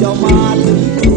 เจะมาถึง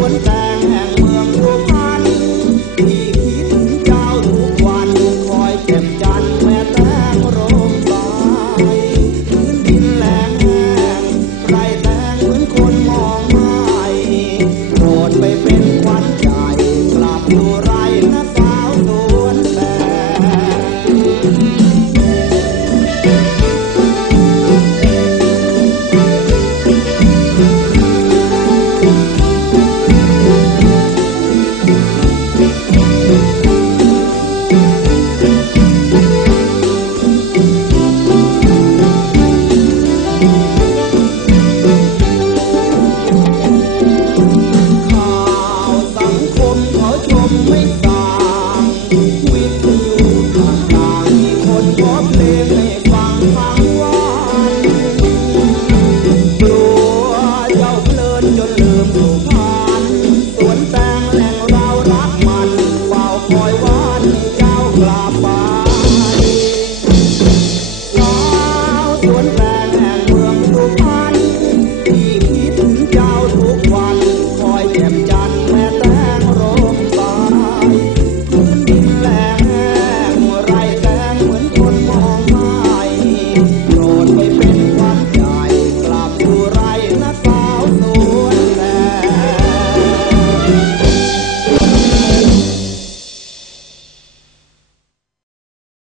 วนแตงแห่งเมืองทุกพัที่คิดเจ้าทุกวันคอยเก็บจันแม่แตงโรมสายพื้นดินแหงแห้งไรแตงเหมือนคนมองไม่โปรดไปเป็น